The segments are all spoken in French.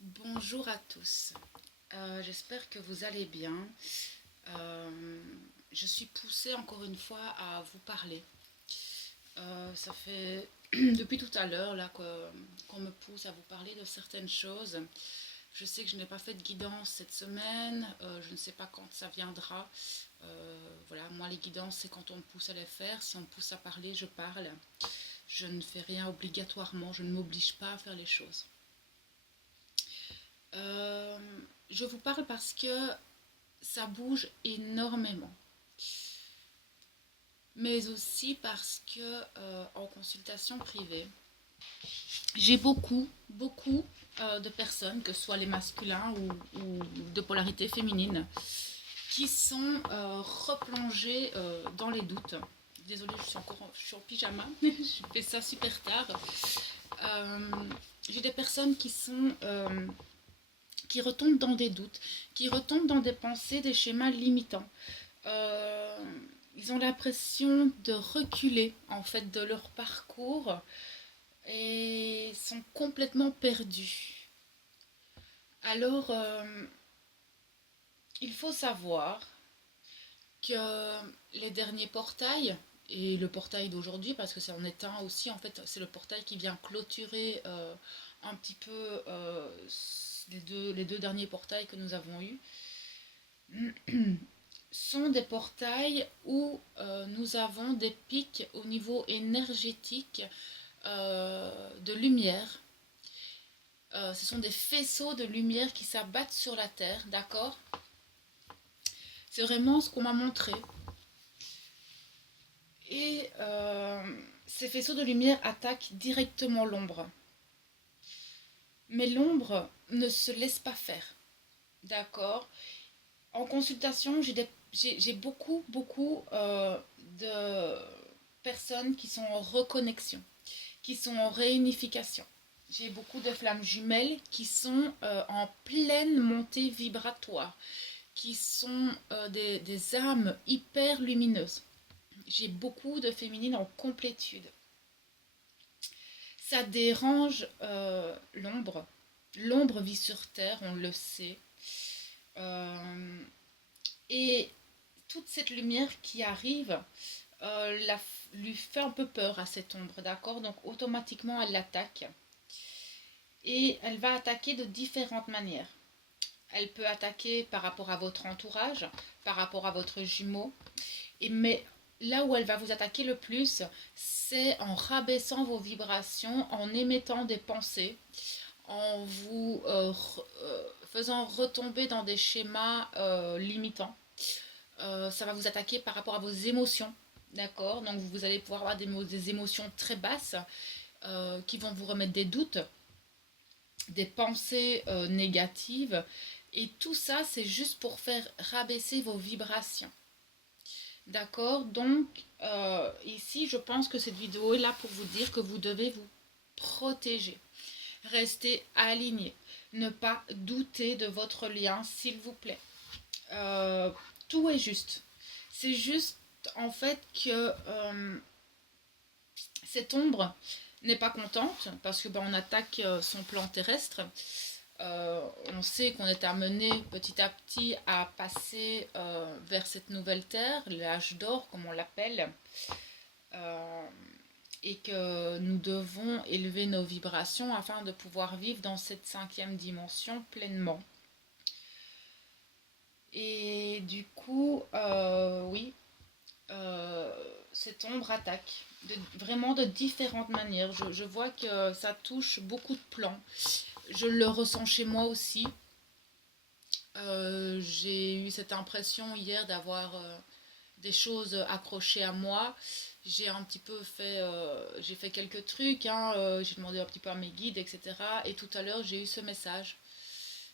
Bonjour à tous. J'espère que vous allez bien. Euh, je suis poussée encore une fois à vous parler. Ça fait depuis tout à l'heure là qu'on me pousse à vous parler de certaines choses. Je sais que je n'ai pas fait de guidance cette semaine. Je ne sais pas quand ça viendra. Voilà, moi les guidances c'est quand on me pousse à les faire. Si on me pousse à parler, je parle. Je ne fais rien obligatoirement. Je ne m'oblige pas à faire les choses. Euh, je vous parle parce que ça bouge énormément. Mais aussi parce que en consultation privée, j'ai beaucoup de personnes, que ce soit les masculins ou de polarité féminine, qui sont replongées dans les doutes. Désolée, je suis en pyjama, je fais ça super tard. Euh, j'ai des personnes qui retombent dans des doutes, qui retombent dans des pensées, des schémas limitants. Euh, Ils ont l'impression de reculer en fait de leur parcours et sont complètement perdus. Alors, il faut savoir que les derniers portails et le portail d'aujourd'hui, parce que c'est en est un aussi, en fait, c'est le portail qui vient clôturer un petit peu les deux derniers portails que nous avons eus, sont des portails où nous avons des pics au niveau énergétique de lumière. Ce sont des faisceaux de lumière qui s'abattent sur la Terre, d'accord? C'est vraiment ce qu'on m'a montré. Et ces faisceaux de lumière attaquent directement l'ombre. Mais l'ombre ne se laisse pas faire, d'accord? En consultation, j'ai beaucoup de personnes qui sont en reconnexion, qui sont en réunification. J'ai beaucoup de flammes jumelles qui sont en pleine montée vibratoire, qui sont des âmes hyper lumineuses. J'ai beaucoup de féminines en complétude. Ça dérange l'ombre. L'ombre vit sur Terre, on le sait. Euh, et toute cette lumière qui arrive lui fait un peu peur à cette ombre, d'accord? Donc automatiquement, elle l'attaque. Et elle va attaquer de différentes manières. Elle peut attaquer par rapport à votre entourage, par rapport à votre jumeau. Mais là où elle va vous attaquer le plus, c'est en rabaissant vos vibrations, en émettant des pensées, en vous faisant retomber dans des schémas limitants. Ça va vous attaquer par rapport à vos émotions, d'accord? Donc vous allez pouvoir avoir des émotions très basses qui vont vous remettre des doutes, des pensées négatives. Et tout ça, c'est juste pour faire rabaisser vos vibrations. D'accord? Donc, ici, je pense que cette vidéo est là pour vous dire que vous devez vous protéger. Rester aligné. Ne pas douter de votre lien, s'il vous plaît. Euh, Tout est juste. C'est juste, en fait, que cette ombre n'est pas contente parce que on attaque son plan terrestre. On sait qu'on est amené petit à petit à passer vers cette nouvelle terre, l'âge d'or comme on l'appelle, euh, et que nous devons élever nos vibrations afin de pouvoir vivre dans cette cinquième dimension pleinement. Et du coup, oui, euh, cette ombre attaque vraiment de différentes manières. Je vois que ça touche beaucoup de plans. Je le ressens chez moi aussi. J'ai eu cette impression hier d'avoir des choses accrochées à moi. J'ai un petit peu fait, j'ai fait quelques trucs, hein, j'ai demandé un petit peu à mes guides, etc. Et tout à l'heure, j'ai eu ce message.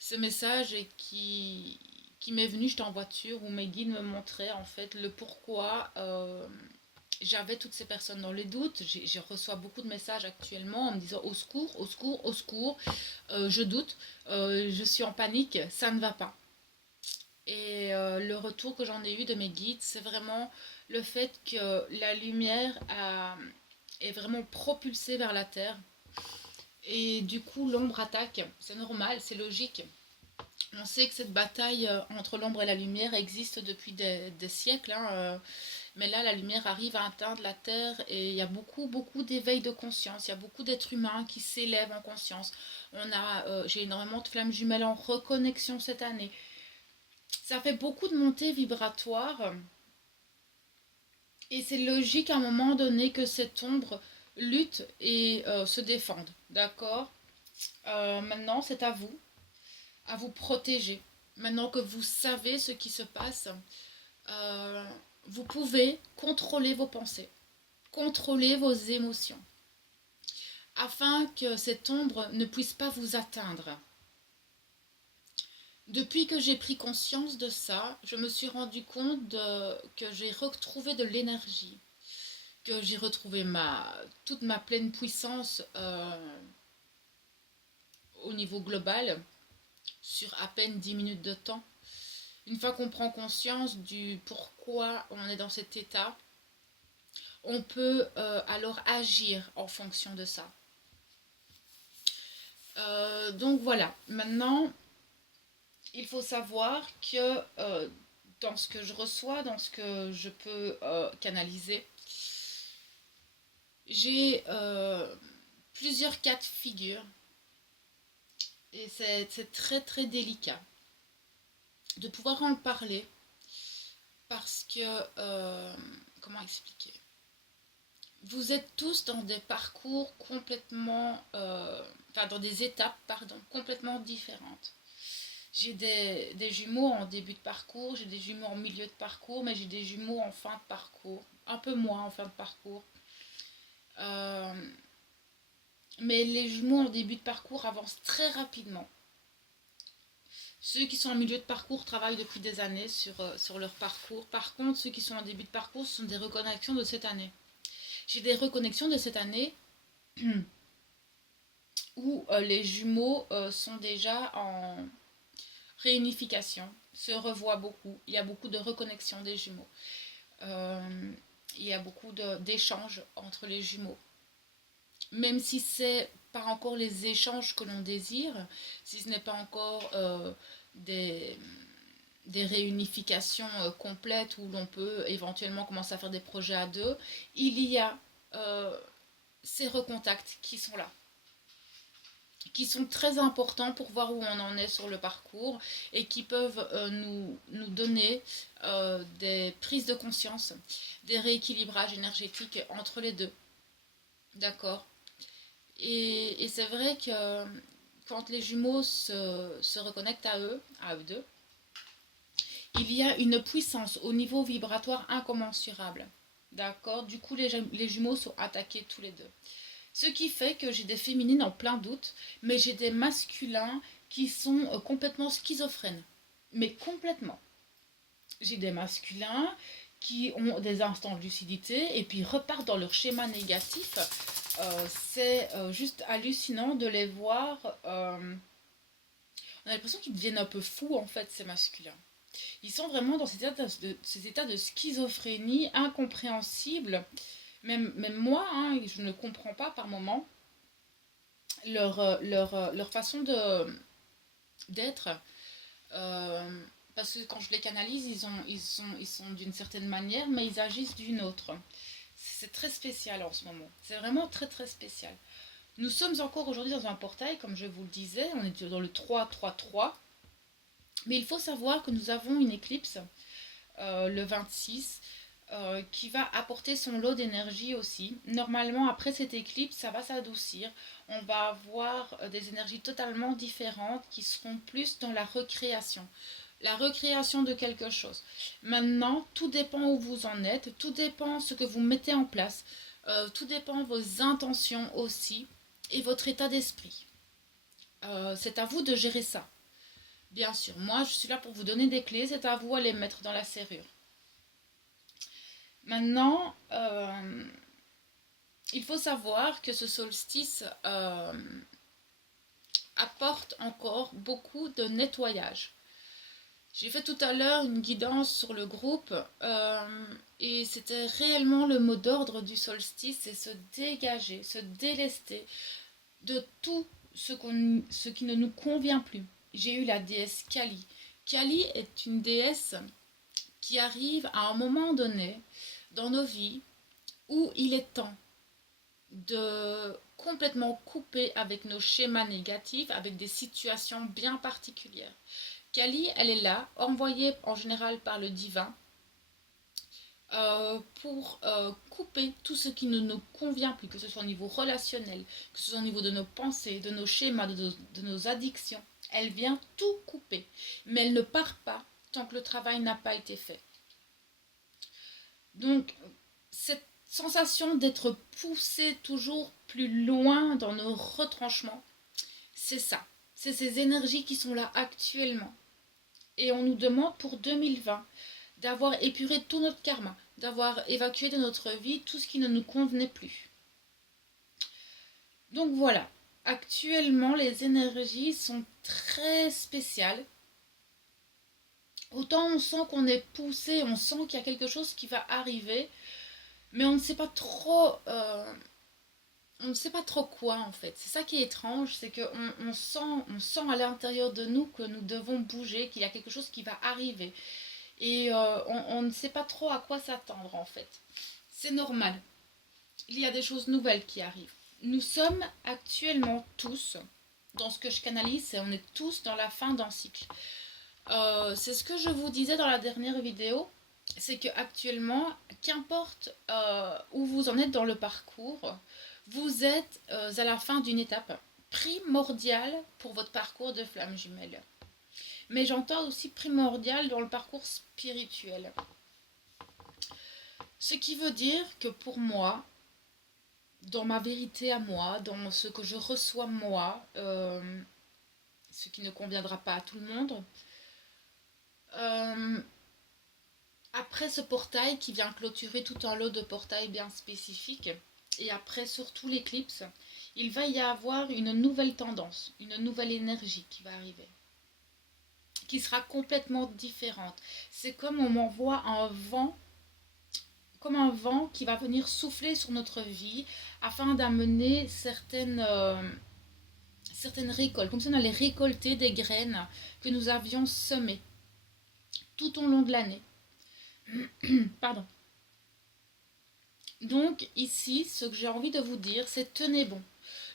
Ce message qui m'est venu, j'étais en voiture, où mes guides me montraient en fait le pourquoi j'avais toutes ces personnes dans les doutes. Je reçois beaucoup de messages actuellement en me disant au secours, au secours, au secours, je doute, je suis en panique, ça ne va pas. Et le retour que j'en ai eu de mes guides, c'est vraiment le fait que la lumière est vraiment propulsée vers la Terre. Et du coup, l'ombre attaque. C'est normal, c'est logique. On sait que cette bataille entre l'ombre et la lumière existe depuis des siècles, hein, mais là, la lumière arrive à atteindre la Terre et il y a beaucoup, beaucoup d'éveil de conscience. Il y a beaucoup d'êtres humains qui s'élèvent en conscience. J'ai énormément de flammes jumelles en reconnexion cette année. Ça fait beaucoup de montées vibratoires et c'est logique à un moment donné que cette ombre lutte et se défende. D'accord. Maintenant, c'est à vous protéger. Maintenant que vous savez ce qui se passe, euh, vous pouvez contrôler vos pensées, contrôler vos émotions, afin que cette ombre ne puisse pas vous atteindre. Depuis que j'ai pris conscience de ça, je me suis rendu compte que j'ai retrouvé de l'énergie, que j'ai retrouvé toute ma pleine puissance au niveau global sur à peine 10 minutes de temps. Une fois qu'on prend conscience du pourquoi on est dans cet état, on peut alors agir en fonction de ça. Donc voilà, maintenant, il faut savoir que dans ce que je reçois, dans ce que je peux canaliser, j'ai plusieurs cas de figure et c'est très très délicat de pouvoir en parler parce que, comment expliquer? Vous êtes tous dans des parcours complètement, enfin dans des étapes, pardon, complètement différentes. J'ai des jumeaux en début de parcours, j'ai des jumeaux en milieu de parcours, mais j'ai des jumeaux en fin de parcours, un peu moins en fin de parcours. Euh, mais les jumeaux en début de parcours avancent très rapidement. Ceux qui sont en milieu de parcours travaillent depuis des années sur leur parcours. Par contre, ceux qui sont en début de parcours, ce sont des reconnexions de cette année. J'ai des reconnexions de cette année où les jumeaux sont déjà en réunification, se revoient beaucoup. Il y a beaucoup de reconnexions des jumeaux. Euh, il y a beaucoup d'échanges entre les jumeaux. Même si c'est pas encore les échanges que l'on désire, si ce n'est pas encore des, des réunifications complètes où l'on peut éventuellement commencer à faire des projets à deux, il y a euh, ces recontacts qui sont là, qui sont très importants pour voir où on en est sur le parcours et qui peuvent nous donner des prises de conscience, des rééquilibrages énergétiques entre les deux. D'accord. Et c'est vrai que quand les jumeaux se reconnectent à eux deux, il y a une puissance au niveau vibratoire incommensurable. D'accord. Du coup, les jumeaux sont attaqués tous les deux. Ce qui fait que j'ai des féminines en plein doute, mais j'ai des masculins qui sont complètement schizophrènes. Mais complètement. J'ai des masculins qui ont des instants de lucidité et puis repartent dans leur schéma négatif. C'est juste hallucinant de les voir. On a l'impression qu'ils deviennent un peu fous en fait, ces masculins. Ils sont vraiment dans ces états de schizophrénie incompréhensible. Même moi, hein, je ne comprends pas par moments leur façon d'être. Euh, Parce que quand je les canalise, ils sont d'une certaine manière, mais ils agissent d'une autre. C'est très spécial en ce moment. C'est vraiment très très spécial. Nous sommes encore aujourd'hui dans un portail, comme je vous le disais, on est dans le 3-3-3. Mais il faut savoir que nous avons une éclipse le 26 qui va apporter son lot d'énergie aussi. Normalement, après cette éclipse, ça va s'adoucir. On va avoir des énergies totalement différentes qui seront plus dans la recréation. La recréation de quelque chose. Maintenant, tout dépend où vous en êtes, tout dépend ce que vous mettez en place, tout dépend vos intentions aussi et votre état d'esprit. C'est à vous de gérer ça. Bien sûr, moi je suis là pour vous donner des clés, c'est à vous à les mettre dans la serrure. Maintenant, il faut savoir que ce solstice apporte encore beaucoup de nettoyage. J'ai fait tout à l'heure une guidance sur le groupe et c'était réellement le mot d'ordre du solstice, c'est se dégager, se délester, de tout ce qui ne nous convient plus. J'ai eu la déesse Kali. Kali est une déesse qui arrive à un moment donné dans nos vies où il est temps de complètement couper avec nos schémas négatifs, avec des situations bien particulières. Kali, elle est là, envoyée en général par le divin, pour couper tout ce qui ne nous convient plus, que ce soit au niveau relationnel, que ce soit au niveau de nos pensées, de nos schémas, de nos addictions. Elle vient tout couper, mais elle ne part pas tant que le travail n'a pas été fait. Donc, cette sensation d'être poussé toujours plus loin dans nos retranchements, c'est ça. C'est ces énergies qui sont là actuellement. Et on nous demande pour 2020 d'avoir épuré tout notre karma, d'avoir évacué de notre vie tout ce qui ne nous convenait plus. Donc voilà, actuellement les énergies sont très spéciales. Autant on sent qu'on est poussé, on sent qu'il y a quelque chose qui va arriver, mais on ne sait pas trop, on ne sait pas trop quoi en fait. C'est ça qui est étrange, c'est qu'on on sent à l'intérieur de nous que nous devons bouger, qu'il y a quelque chose qui va arriver. Et on ne sait pas trop à quoi s'attendre en fait. C'est normal. Il y a des choses nouvelles qui arrivent. Nous sommes actuellement tous, dans ce que je canalise, on est tous dans la fin d'un cycle. C'est ce que je vous disais dans la dernière vidéo, c'est que actuellement, qu'importe où vous en êtes dans le parcours, vous êtes à la fin d'une étape primordiale pour votre parcours de flamme jumelle. Mais j'entends aussi primordial dans le parcours spirituel. Ce qui veut dire que pour moi, dans ma vérité à moi, dans ce que je reçois moi, ce qui ne conviendra pas à tout le monde, euh, après ce portail qui vient clôturer tout un lot de portails bien spécifiques, et après surtout l'éclipse, il va y avoir une nouvelle tendance, une nouvelle énergie qui va arriver, qui sera complètement différente. C'est comme on m'envoie un vent, comme un vent qui va venir souffler sur notre vie afin d'amener certaines récoltes. Comme si on allait récolter des graines que nous avions semées tout au long de l'année. Pardon. Donc ici, ce que j'ai envie de vous dire, c'est tenez bon.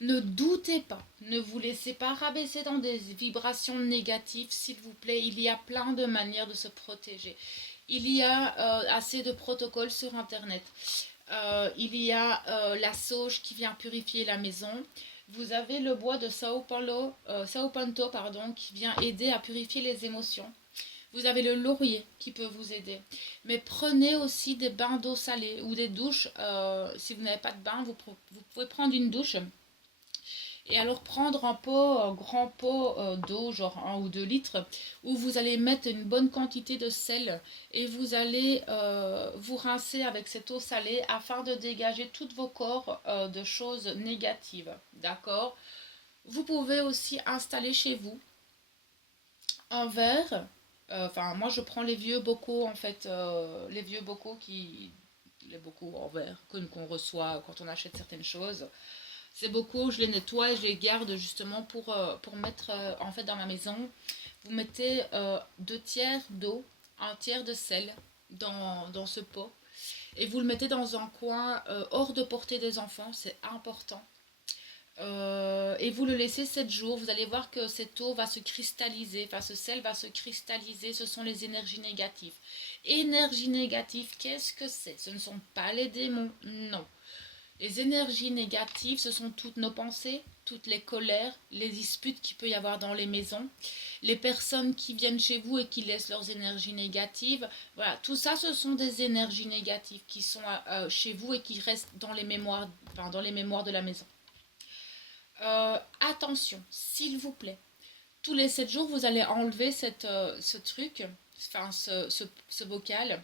Ne doutez pas, ne vous laissez pas rabaisser dans des vibrations négatives, s'il vous plaît. Il y a plein de manières de se protéger. Il y a assez de protocoles sur Internet. Il y a la sauge qui vient purifier la maison. Vous avez le bois de Sao Panto, pardon, qui vient aider à purifier les émotions. Vous avez le laurier qui peut vous aider. Mais prenez aussi des bains d'eau salée ou des douches. Si vous n'avez pas de bain, vous pouvez prendre une douche. Et alors prendre un pot, un grand pot d'eau, genre 1 ou 2 litres, où vous allez mettre une bonne quantité de sel et vous allez vous rincer avec cette eau salée afin de dégager tous vos corps de choses négatives. D'accord? Vous pouvez aussi installer chez vous un verre. Enfin, moi je prends les vieux bocaux en fait, les vieux bocaux les bocaux en verre qu'on reçoit quand on achète certaines choses. Ces bocaux, je les nettoie et je les garde justement pour mettre en fait dans ma maison. Vous mettez 2 tiers d'eau, 1 tiers de sel dans ce pot et vous le mettez dans un coin hors de portée des enfants, c'est important. Et vous le laissez 7 jours, vous allez voir que cette eau va se cristalliser, enfin ce sel va se cristalliser, ce sont les énergies négatives. Énergie négative, qu'est-ce que c'est? Ce ne sont pas les démons, non. Les énergies négatives, ce sont toutes nos pensées, toutes les colères, les disputes qu'il peut y avoir dans les maisons, les personnes qui viennent chez vous et qui laissent leurs énergies négatives. Voilà, tout ça, ce sont des énergies négatives qui sont chez vous et qui restent dans les mémoires, enfin, dans les mémoires de la maison. Attention, s'il vous plaît. Tous les 7 jours, vous allez enlever ce truc, enfin ce bocal.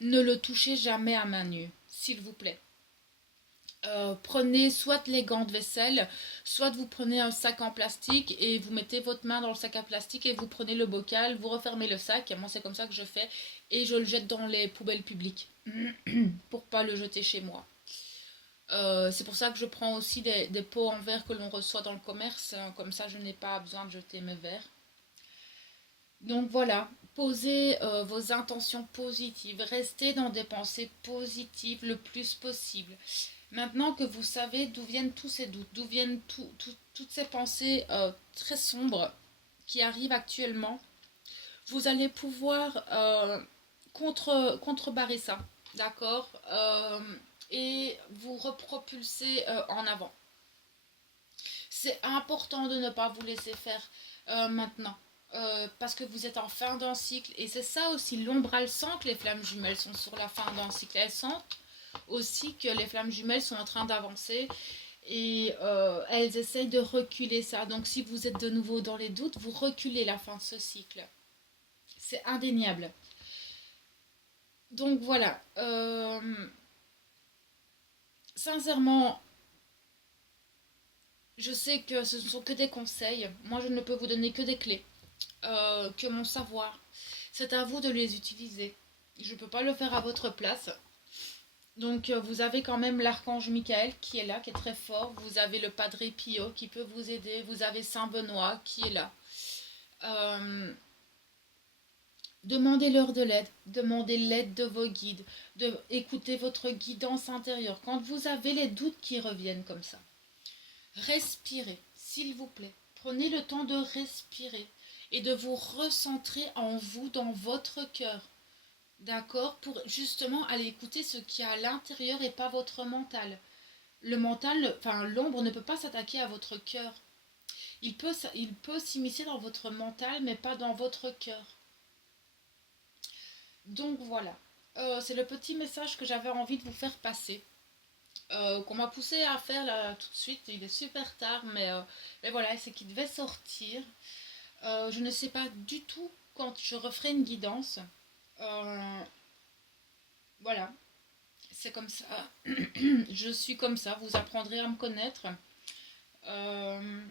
Ne le touchez jamais à main nue, s'il vous plaît. Prenez soit les gants de vaisselle, soit vous prenez un sac en plastique et vous mettez votre main dans le sac à plastique et vous prenez le bocal, vous refermez le sac. Moi, c'est comme ça que je fais et je le jette dans les poubelles publiques pour pas le jeter chez moi. C'est pour ça que je prends aussi des pots en verre que l'on reçoit dans le commerce, hein, comme ça je n'ai pas besoin de jeter mes verres. Donc voilà, posez vos intentions positives, restez dans des pensées positives le plus possible. Maintenant que vous savez d'où viennent tous ces doutes, d'où viennent toutes ces pensées très sombres qui arrivent actuellement, vous allez pouvoir contrebarrer ça, d'accord, et vous repropulser en avant. C'est important de ne pas vous laisser faire maintenant. Parce que vous êtes en fin d'un cycle. Et c'est ça aussi, l'ombre, elle sent que les flammes jumelles sont sur la fin d'un cycle. Elles sentent aussi que les flammes jumelles sont en train d'avancer. Et elles essayent de reculer ça. Donc si vous êtes de nouveau dans les doutes, vous reculez la fin de ce cycle. C'est indéniable. Donc voilà. Sincèrement, je sais que ce ne sont que des conseils. Moi, je ne peux vous donner que des clés. Que mon savoir. C'est à vous de les utiliser. Je ne peux pas le faire à votre place. Donc vous avez quand même l'archange Michael qui est là, qui est très fort. Vous avez le Padre Pio qui peut vous aider. Vous avez Saint Benoît qui est là. Demandez-leur de l'aide. Demandez l'aide de vos guides. Écoutez votre guidance intérieure. Quand vous avez les doutes qui reviennent comme ça, respirez, s'il vous plaît. Prenez le temps de respirer et de vous recentrer en vous, dans votre cœur. D'accord? Pour justement aller écouter ce qui est à l'intérieur et pas votre mental. Le mental, enfin l'ombre ne peut pas s'attaquer à votre cœur. Il peut s'immiscer dans votre mental, mais pas dans votre cœur. Donc voilà. C'est le petit message que j'avais envie de vous faire passer. Qu'on m'a poussé à faire là tout de suite. Il est super tard, mais voilà, c'est qu'il devait sortir. Je ne sais pas du tout quand je referai une guidance. Euh, voilà, c'est comme ça. Je suis comme ça. Vous apprendrez à me connaître. Euh,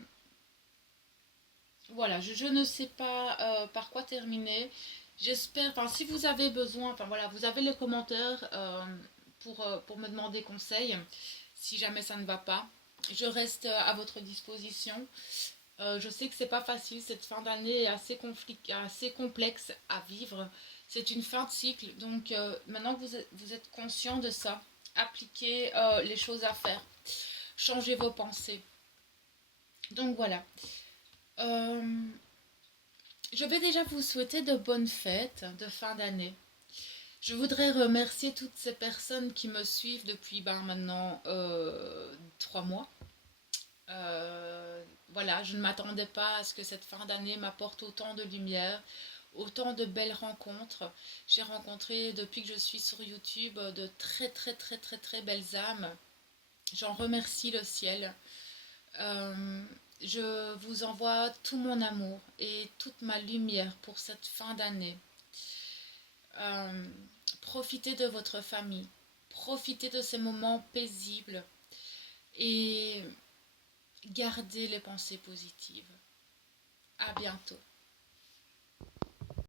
voilà, je ne sais pas par quoi terminer. J'espère, enfin, si vous avez besoin, enfin voilà, vous avez les commentaires pour me demander conseil. Si jamais ça ne va pas, je reste à votre disposition. Je sais que c'est pas facile, cette fin d'année est assez complexe à vivre. C'est une fin de cycle, donc maintenant que vous êtes conscient de ça, appliquez les choses à faire, changez vos pensées. Donc voilà. Euh, je vais déjà vous souhaiter de bonnes fêtes de fin d'année. Je voudrais remercier toutes ces personnes qui me suivent depuis maintenant 3 mois. Voilà, je ne m'attendais pas à ce que cette fin d'année m'apporte autant de lumière, autant de belles rencontres. J'ai rencontré depuis que je suis sur YouTube de très très très très très belles âmes. J'en remercie le ciel. Euh, je vous envoie tout mon amour et toute ma lumière pour cette fin d'année. Euh, Profitez de votre famille, profitez de ces moments paisibles et gardez les pensées positives. À bientôt.